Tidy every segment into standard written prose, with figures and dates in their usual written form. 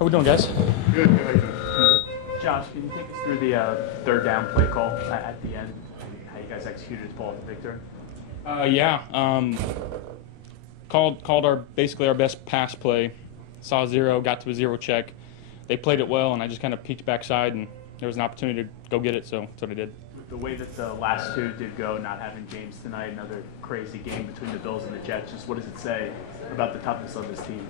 How we doing, guys? Good. How you doing? Josh, can you take us through the third down play call at the end? How you guys executed the ball to victory? Called our basically our best pass play. Saw zero, got to a zero check. They played it well, and I just kind of peeked backside, and there was an opportunity to go get it, so that's what I did. The way that the last two did go, not having James tonight, another crazy game between the Bills and the Jets, just what does it say about the toughness of this team?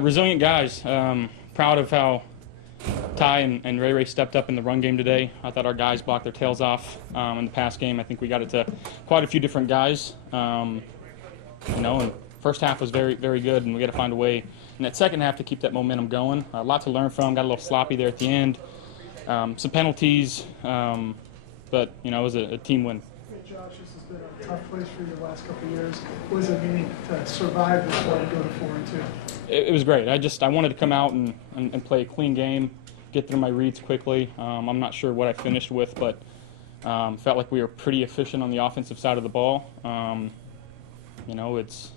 Resilient guys. Proud of how Ty and Ray stepped up in the run game today. I thought our guys blocked their tails off in the pass game. I think we got it to quite a few different guys. And first half was very, very good, and we got to find a way in that second half to keep that momentum going. A lot to learn from. Got a little sloppy there at the end. Some penalties, but it was a team win. Hey Josh, this has been a tough place for you the last couple of years. What does it mean to survive this one and go to 4-2? It was great. I wanted to come out and play a clean game, get through my reads quickly. I'm not sure what I finished with, but felt like we were pretty efficient on the offensive side of the ball. It's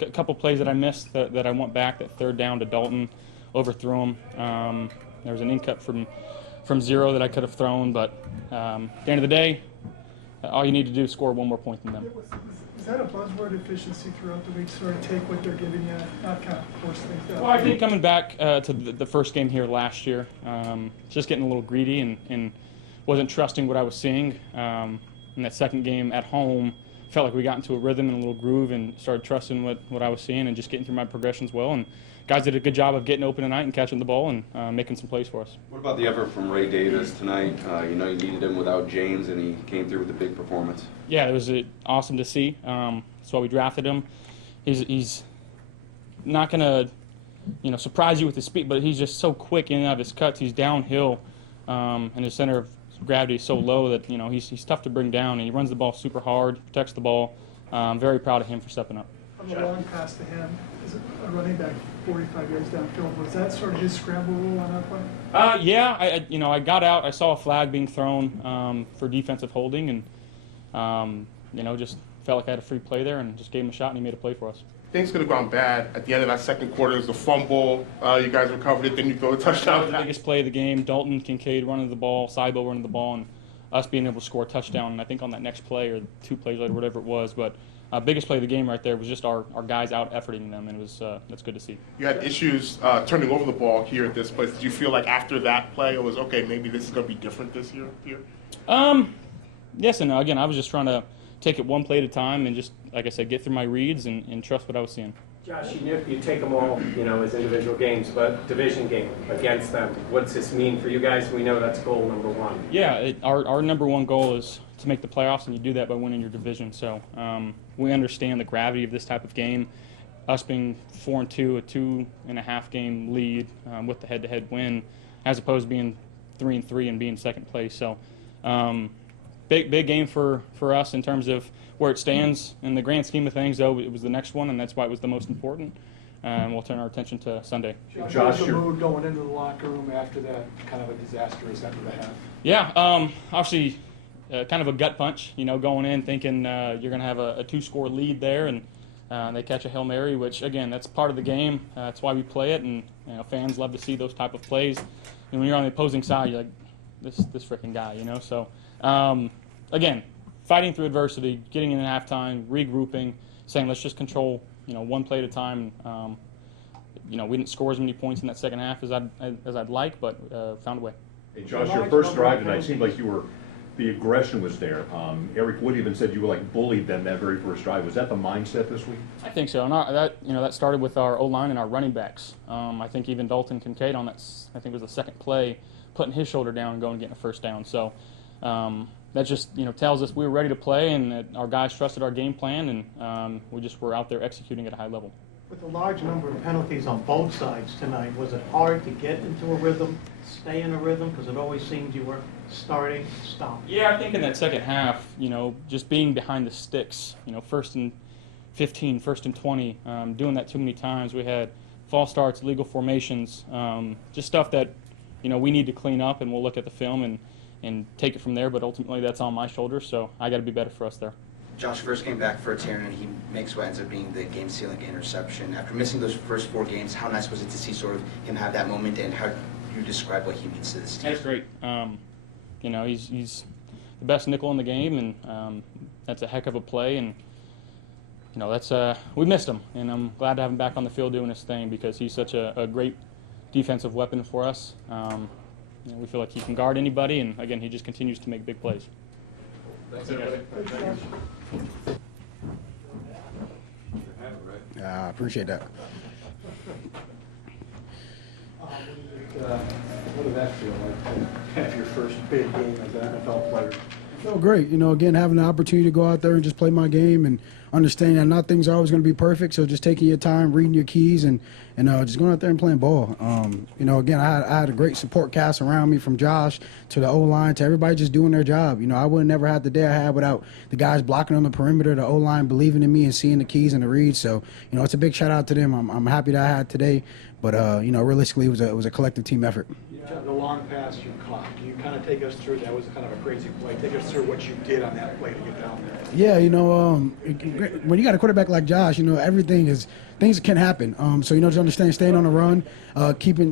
a couple plays that I missed that I went back. That third down to Dalton, overthrew him. There was an in-cut from zero that I could have thrown, but at the end of the day, all you need to do is score one more point than them. Is that a buzzword, efficiency, throughout the week? Sort of take what they're giving you, not kind of force things down? Well, I think coming back to the first game here last year, just getting a little greedy and wasn't trusting what I was seeing. In that second game at home, felt like we got into a rhythm and a little groove and started trusting what I was seeing and just getting through my progressions well. And guys did a good job of getting open tonight and catching the ball and making some plays for us. What about the effort from Ray Davis tonight? You needed him without James, and he came through with a big performance. Yeah, it was awesome to see. That's why we drafted him. He's not going to, surprise you with his speed, but he's just so quick in and out of his cuts. He's downhill, and his center of gravity is so low that he's tough to bring down, and he runs the ball super hard, protects the ball. I'm very proud of him for stepping up. On the long pass to him, is it a running back 45 yards downfield? Was that sort of his scramble rule on that play? Yeah, I got out. I saw a flag being thrown for defensive holding, and just felt like I had a free play there, and just gave him a shot, and he made a play for us. Things could have gone bad at the end of that second quarter. There's a fumble. You guys recovered it. Then you throw a touchdown. That was the biggest play of the game. Dalton Kincaid running the ball, Saibo running the ball, and us being able to score a touchdown. And I think on that next play or 2 plays later, whatever it was, but biggest play of the game right there was just our guys out efforting them, and it was that's good to see. You had issues turning over the ball here at this place. Did you feel like after that play it was okay? Maybe this is going to be different this year. Here. Yes and no. Again, I was just trying to take it one play at a time and just, like I said, get through my reads and trust what I was seeing. Josh, you take them all, as individual games, but division game against them. What's this mean for you guys? We know that's goal number one. Yeah, our number one goal is to make the playoffs, and you do that by winning your division. So we understand the gravity of this type of game. Us being 4-2, a 2.5 game lead with the head-to-head win, as opposed to being 3-3 and being second place. So big game for us in terms of where it stands. In the grand scheme of things, though, it was the next one, and that's why it was the most important. We'll turn our attention to Sunday. Josh, the mood going into the locker room after that kind of a disastrous end of the half? Yeah, obviously kind of a gut punch, going in thinking you're going to have a 2-score lead there, and they catch a Hail Mary, which, again, that's part of the game. That's why we play it, and fans love to see those type of plays. And when you're on the opposing side, you're like, this freaking guy, So, again, fighting through adversity, getting in at halftime, regrouping, saying let's just control, one play at a time. We didn't score as many points in that second half as I'd like, but found a way. Hey, Josh, your first drive tonight seemed like the aggression was there. Eric Wood even said you were like bullied then that very first drive. Was that the mindset this week? I think so. And that started with our O-line and our running backs. I think even Dalton Kincaid on that, I think it was the second play, putting his shoulder down and going and getting a first down. So that just tells us we were ready to play, and that our guys trusted our game plan, and we just were out there executing at a high level. With a large number of penalties on both sides tonight, was it hard to get into a rhythm, stay in a rhythm, because it always seemed you were starting, stopping? Yeah, I think in that second half, just being behind the sticks, 1st and 15, 1st and 20, doing that too many times. We had false starts, legal formations, just stuff that we need to clean up, and we'll look at the film and take it from there, but ultimately that's on my shoulders, so I got to be better for us there. Josh first came back for a tear, and he makes what ends up being the game-sealing interception. After missing those first 4 games, how nice was it to see sort of him have that moment, and how do you describe what he means to this team? That's great. You know, he's the best nickel in the game, and that's a heck of a play. And you know, that's we missed him, and I'm glad to have him back on the field doing his thing because he's such a great defensive weapon for us. You know, we feel like he can guard anybody, and again, he just continues to make big plays. Thanks, everybody. I appreciate that. What did that feel like to have your first big game as an NFL player? I feel great. You know, again, having the opportunity to go out there and just play my game and understanding that not things are always going to be perfect. So just taking your time, reading your keys, and just going out there and playing ball. You know, again, I had a great support cast around me from Josh to the O-line to everybody just doing their job. You know, I would have never had the day I had without the guys blocking on the perimeter, the O-line believing in me and seeing the keys and the reads. So, you know, it's a big shout out to them. I'm happy that I had today. But, you know, realistically, it was a collective team effort. The long pass you caught, can you kind of take us through, that was kind of a crazy play, take us through what you did on that play to get down there? Yeah, you know, when you got a quarterback like Josh, you know, things can happen. So, you know, just understand staying on the run,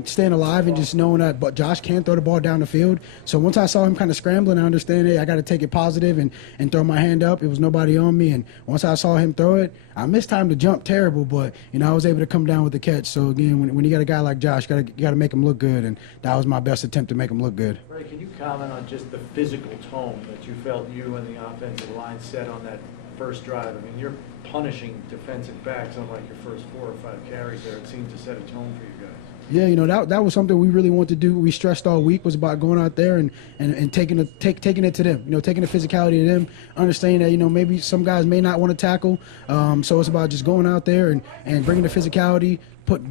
staying alive, and just knowing that but Josh can throw the ball down the field. So once I saw him kind of scrambling, I understand, hey, I got to take it positive and throw my hand up. It was nobody on me. And once I saw him throw it, I missed time to jump terrible, but, you know, I was able to come down with the catch. So, again, when you got a guy like Josh, you got to make him look good, and that was my best attempt to make him look good. Ray, can you comment on just the physical tone that you felt you and the offensive line set on that first drive? I mean, you're punishing defensive backs on like your first 4 or 5 carries there. It seemed to set a tone for you guys. Yeah, you know, that was something we really wanted to do. We stressed all week was about going out there and taking it to them, you know, taking the physicality to them, understanding that, you know, maybe some guys may not want to tackle. So it's about just going out there and bringing the physicality,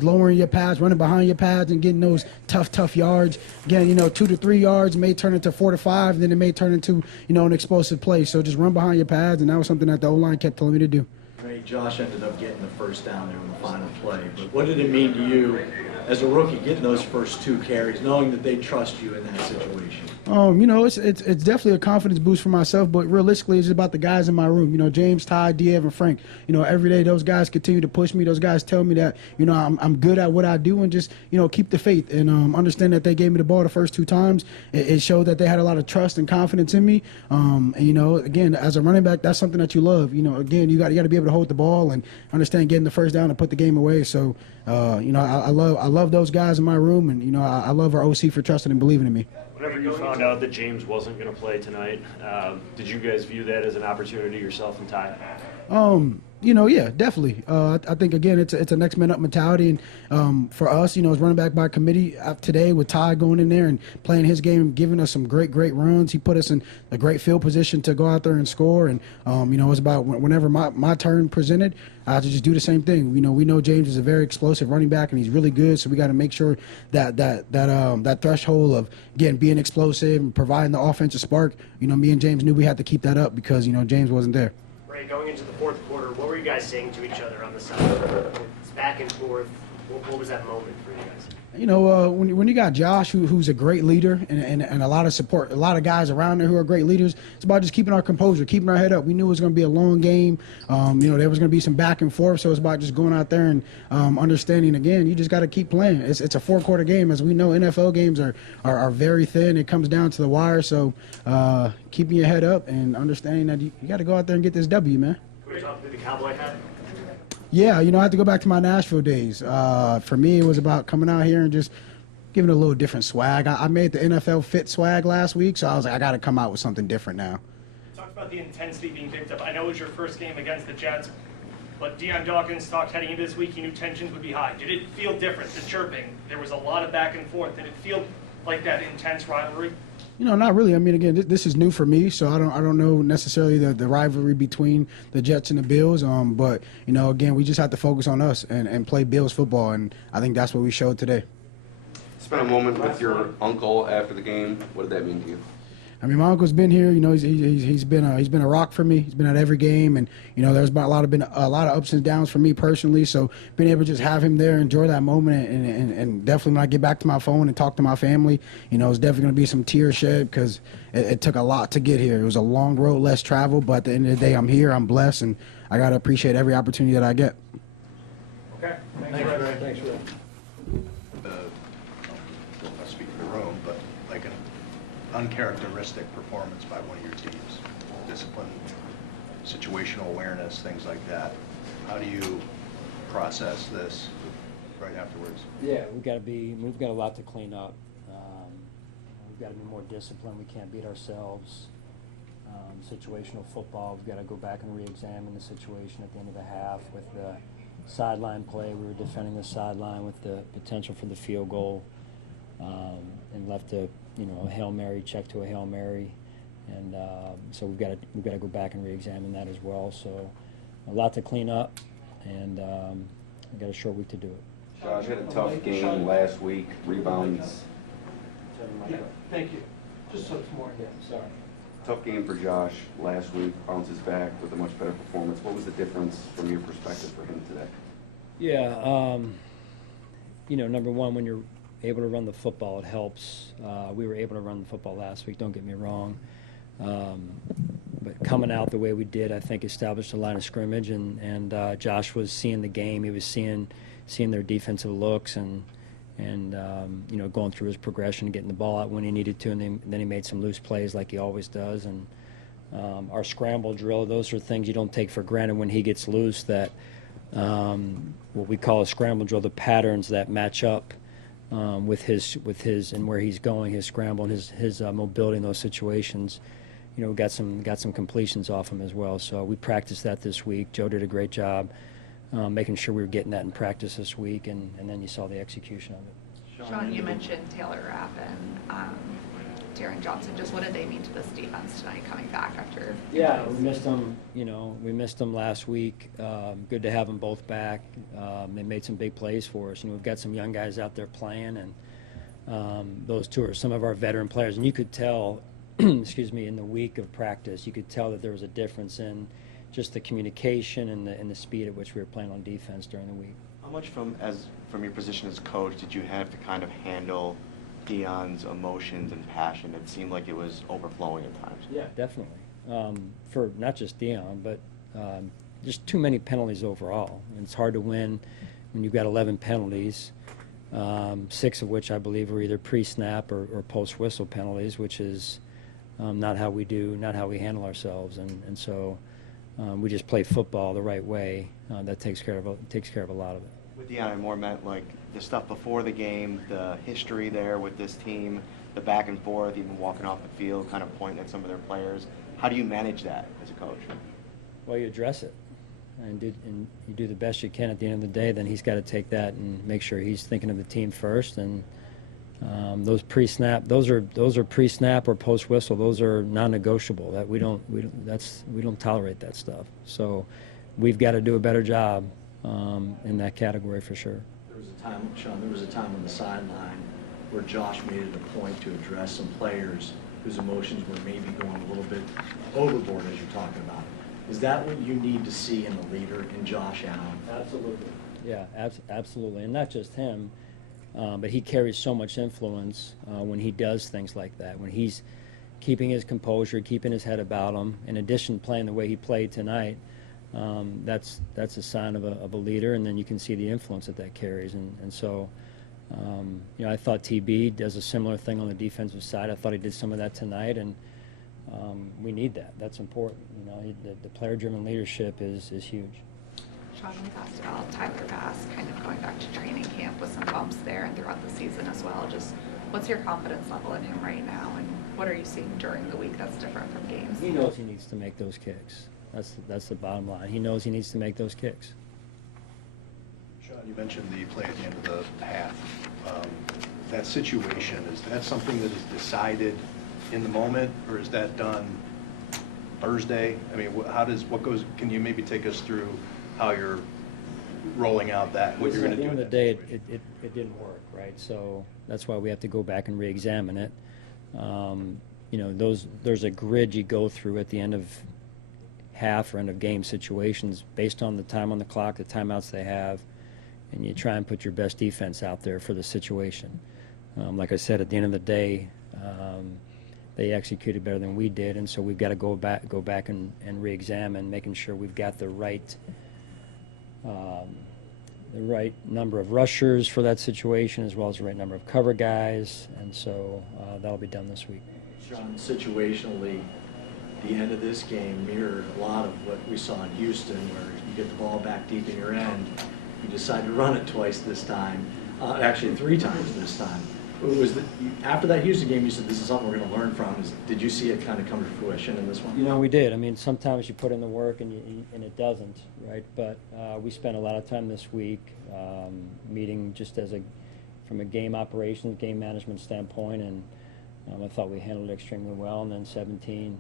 lowering your pads, running behind your pads, and getting those tough yards. Again, you know, 2 to 3 yards may turn into 4 to 5, then it may turn into, you know, an explosive play. So just run behind your pads, and that was something that the O-line kept telling me to do. Right, Josh ended up getting the first down there in the final play. But what did it mean to you as a rookie getting those first 2 carries, knowing that they trust you in that situation? You know, it's definitely a confidence boost for myself, but realistically, it's about the guys in my room. You know, James, Ty, Diev, and Frank. You know, every day those guys continue to push me. Those guys tell me that, you know, I'm good at what I do, and just, you know, keep the faith and understand that they gave me the ball the first 2 times. It showed that they had a lot of trust and confidence in me. And, you know, again, as a running back, that's something that you love. You know, again, you got to be able to hold the ball and understand getting the first down and put the game away. So, you know, I love those guys in my room, and, you know, I love our OC for trusting and believing in me. Whenever you found out that James wasn't going to play tonight, did you guys view that as an opportunity, yourself and Ty? You know, yeah, definitely. I think, again, it's a next man up mentality. And for us, you know, as running back by committee today with Ty going in there and playing his game, giving us some great runs. He put us in a great field position to go out there and score. And, you know, it was about whenever my turn presented, I had to just do the same thing. You know, we know James is a very explosive running back, and he's really good. So we got to make sure that threshold of, again, being explosive and providing the offensive spark, you know, me and James knew we had to keep that up because, you know, James wasn't there. Ray, going into the fourth quarter, what were you guys saying to each other on the side? It's back and forth. What was that moment for you guys? You know, when you got Josh, who's a great leader, and a lot of support, a lot of guys around there who are great leaders, it's about just keeping our composure, keeping our head up. We knew it was going to be a long game. You know, there was going to be some back and forth, so it's about just going out there and understanding, again, you just got to keep playing. It's a 4-quarter game. As we know, NFL games are very thin. It comes down to the wire, so keeping your head up and understanding that you got to go out there and get this W, man. Can we talk through the Cowboy hat? Yeah, you know, I have to go back to my Nashville days. For me, it was about coming out here and just giving a little different swag. I made the NFL fit swag last week, so I was like, I got to come out with something different now. You talked about the intensity being picked up. I know it was your first game against the Jets, but Deion Dawkins talked heading into this week, he knew tensions would be high. Did it feel different, the chirping? There was a lot of back and forth. Did it feel like that intense rivalry? You know, not really. I mean, again, this is new for me, so I don't know necessarily the rivalry between the Jets and the Bills. But, you know, again, we just have to focus on us and play Bills football, and I think that's what we showed today. Spent a moment with your uncle after the game. What did that mean to you? I mean, my uncle's been here. You know, he's been a rock for me. He's been at every game, and you know, there's been a lot of ups and downs for me personally. So being able to just have him there, enjoy that moment, and definitely when I get back to my phone and talk to my family, you know, it's definitely going to be some tears shed because it took a lot to get here. It was a long road, less travel, but at the end of the day, I'm here. I'm blessed, and I got to appreciate every opportunity that I get. Okay. Thanks, Ray. Thanks, Ray. I don't speak for the room, but like an uncharacteristic performance by one of your teams, discipline, situational awareness, things like that. How do you process this right afterwards? Yeah, we've got a lot to clean up. We've got to be more disciplined. We can't beat ourselves. Situational football, we've got to go back and re-examine the situation at the end of the half with the sideline play. We were defending the sideline with the potential for the field goal, and left a Hail Mary check to a Hail Mary, and so we've got to go back and re-examine that as well. So a lot to clean up, and we've got a short week to do it. Josh had a tough game last week. Rebounds. Yeah, thank you. Just so it's more, yeah, sorry. Tough game for Josh last week. Bounces back with a much better performance. What was the difference from your perspective for him today? Yeah, number one, when you're able to run the football, it helps. We were able to run the football last week, don't get me wrong. But coming out the way we did, I think established a line of scrimmage, and Josh was seeing the game. He was seeing their defensive looks and going through his progression, getting the ball out when he needed to, and then he made some loose plays like he always does. And our scramble drill, those are things you don't take for granted when he gets loose, that what we call a scramble drill, the patterns that match up with his and where he's going, his scramble and his mobility in those situations. We got some completions off him as well. So we practiced that this week. Joe did a great job making sure we were getting that in practice this week, and then you saw the execution of it. Sean, you mentioned Taylor Rapp and Darren Johnson. Just what did they mean to this defense tonight, coming back after? Yeah, we missed them. We missed them last week. Good to have them both back. They made some big plays for us. We've got some young guys out there playing, and those two are some of our veteran players. And you could tell, excuse me, in the week of practice, you could tell that there was a difference in just the communication and the speed at which we were playing on defense during the week. How much from your position as coach did you have to kind of handle Deion's emotions and passion? It seemed like it was overflowing at times. Yeah, definitely. For not just Deion, but just too many penalties overall. And it's hard to win when you've got 11 penalties, 6 of which I believe were either pre-snap or post-whistle penalties, which is not how we handle ourselves. And so we just play football the right way. That takes care of a lot of it. With Deion, I more meant like the stuff before the game, the history there with this team, the back and forth, even walking off the field, kind of pointing at some of their players. How do you manage that as a coach? Well, you address it, and you do the best you can. At the end of the day, then he's got to take that and make sure he's thinking of the team first. And those pre-snap, those are pre-snap or post-whistle. Those are non-negotiable. That we don't tolerate that stuff. So we've got to do a better job in that category for sure. There was a time, Sean, on the sideline where Josh made it a point to address some players whose emotions were maybe going a little bit overboard, as you're talking about. Is that what you need to see in the leader in Josh Allen? Absolutely. Yeah, absolutely. And not just him, but he carries so much influence when he does things like that, when he's keeping his composure, keeping his head about him. In addition, playing the way he played tonight, that's a sign of a leader, and then you can see the influence that carries. And so, I thought TB does a similar thing on the defensive side. I thought he did some of that tonight, and we need that. That's important. The player-driven leadership is huge. Sean, we asked about Tyler Bass kind of going back to training camp with some bumps there and throughout the season as well. Just what's your confidence level in him right now, and what are you seeing during the week that's different from games? He knows he needs to make those kicks. That's the bottom line. He knows he needs to make those kicks. Sean, you mentioned the play at the end of the half. That situation, is that something that is decided in the moment, or is that done Thursday? I mean, can you maybe take us through how you're rolling out what you're going to do? At the end of the day, it didn't work, right? So that's why we have to go back and re-examine it. there's a grid you go through at the end of half or end of game situations based on the time on the clock, the timeouts they have, and you try and put your best defense out there for the situation. Like I said, at the end of the day, they executed better than we did, and so we've got to go back and re-examine, making sure we've got the right number of rushers for that situation, as well as the right number of cover guys, and so that'll be done this week. Sean, situationally, the end of this game mirrored a lot of what we saw in Houston, where you get the ball back deep in your end, you decide to run it twice this time, actually 3 times this time. After that Houston game, you said this is something we're going to learn from. Did you see it kind of come to fruition in this one? We did. I mean, sometimes you put in the work and it doesn't, right? But we spent a lot of time this week meeting just from a game operations, game management standpoint, and I thought we handled it extremely well. And then 17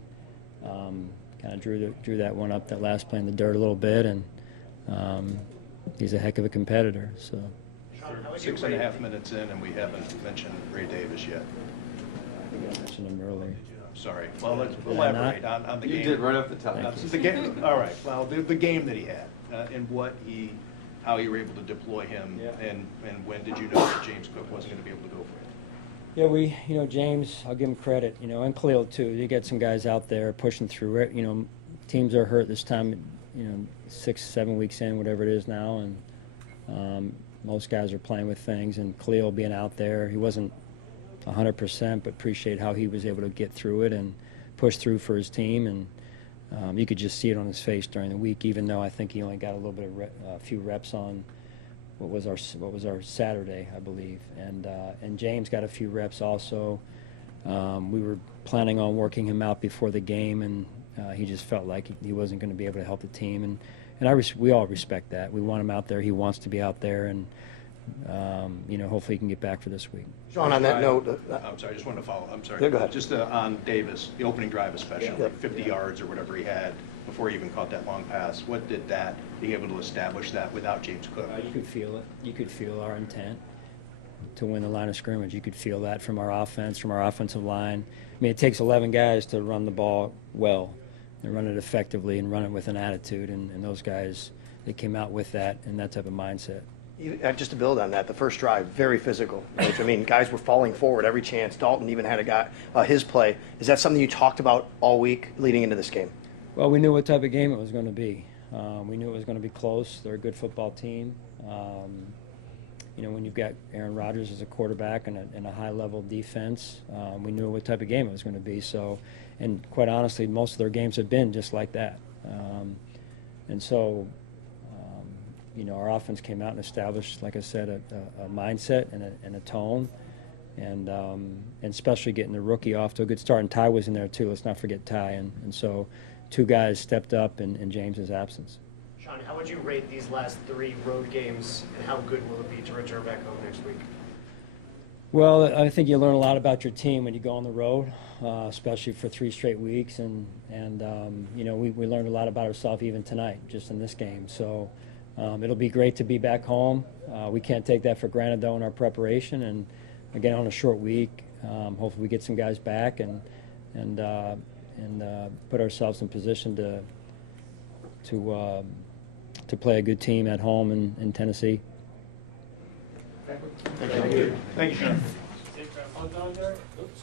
kind of drew that one up, that last play in the dirt a little bit, and he's a heck of a competitor. So. 6.5 minutes in, and we haven't mentioned Ray Davis yet. I think I mentioned him earlier. Sorry. Well, let's elaborate on the game. You did right off the top. The game. All right. Well, the game that he had, and how you were able to deploy him, and when did you know that James Cook wasn't going to be able to go for it? Yeah, James, I'll give him credit, and Khalil too. You get some guys out there pushing through it. Teams are hurt this time, 6-7 weeks in, whatever it is now, and most guys are playing with things. And Khalil being out there, he wasn't 100%, but appreciate how he was able to get through it and push through for his team. And you could just see it on his face during the week, even though I think he only got a little bit of a few reps on what was our Saturday, I believe, and James got a few reps also. We were planning on working him out before the game, and he just felt like he wasn't going to be able to help the team, and we all respect that. We want him out there. He wants to be out there, and hopefully he can get back for this week. Sean, on that note, I'm sorry, I just wanted to follow. I'm sorry. Yeah, go ahead. Just on Davis, the opening drive especially, like 50 yards or whatever he had before he even caught that long pass. What did that, being able to establish that without James Cook? You could feel it. You could feel our intent to win the line of scrimmage. You could feel that from our offense, from our offensive line. I mean, it takes 11 guys to run the ball well and run it effectively and run it with an attitude, and those guys, they came out with that and that type of mindset. just to build on that, the first drive, very physical. Which, I mean, guys were falling forward every chance. Dalton even had a guy, his play. Is that something you talked about all week leading into this game? Well, we knew what type of game it was going to be. We knew it was going to be close. They're a good football team. When you've got Aaron Rodgers as a quarterback and a high-level defense, we knew what type of game it was going to be. So, and quite honestly, most of their games have been just like that. Our offense came out and established, like I said, a mindset and a tone, and especially getting the rookie off to a good start. And Ty was in there too. Let's not forget Ty. And so, two guys stepped up in James's absence. Sean, how would you rate these last 3 road games, and how good will it be to return back home next week? Well, I think you learn a lot about your team when you go on the road, especially for 3 straight weeks. And we learned a lot about ourselves even tonight, just in this game. So it'll be great to be back home. We can't take that for granted, though, in our preparation. And again, on a short week, hopefully we get some guys back and put ourselves in position to play a good team at home in Tennessee. Thank you. Thank you, Sean.